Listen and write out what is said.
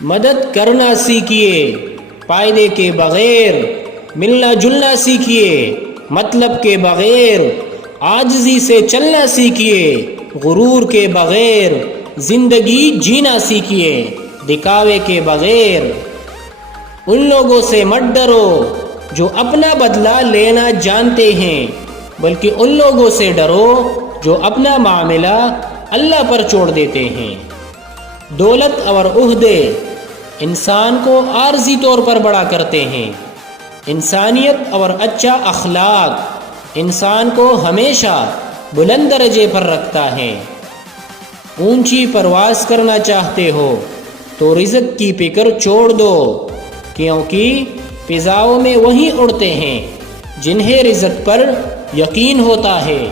مدد کرنا سیکھیے فائدے کے بغیر، ملنا جلنا سیکھیے مطلب کے بغیر، عاجزی سے چلنا سیکھیے غرور کے بغیر، زندگی جینا سیکھیے دکھاوے کے بغیر۔ ان لوگوں سے مت ڈرو جو اپنا بدلہ لینا جانتے ہیں، بلکہ ان لوگوں سے ڈرو جو اپنا معاملہ اللہ پر چھوڑ دیتے ہیں۔ دولت اور عہدے انسان کو عارضی طور پر بڑا کرتے ہیں، انسانیت اور اچھا اخلاق انسان کو ہمیشہ بلند درجے پر رکھتا ہے۔ اونچی پرواز کرنا چاہتے ہو تو رزق کی فکر چھوڑ دو، کیونکہ فضاؤں میں وہی اڑتے ہیں جنہیں رزق پر یقین ہوتا ہے۔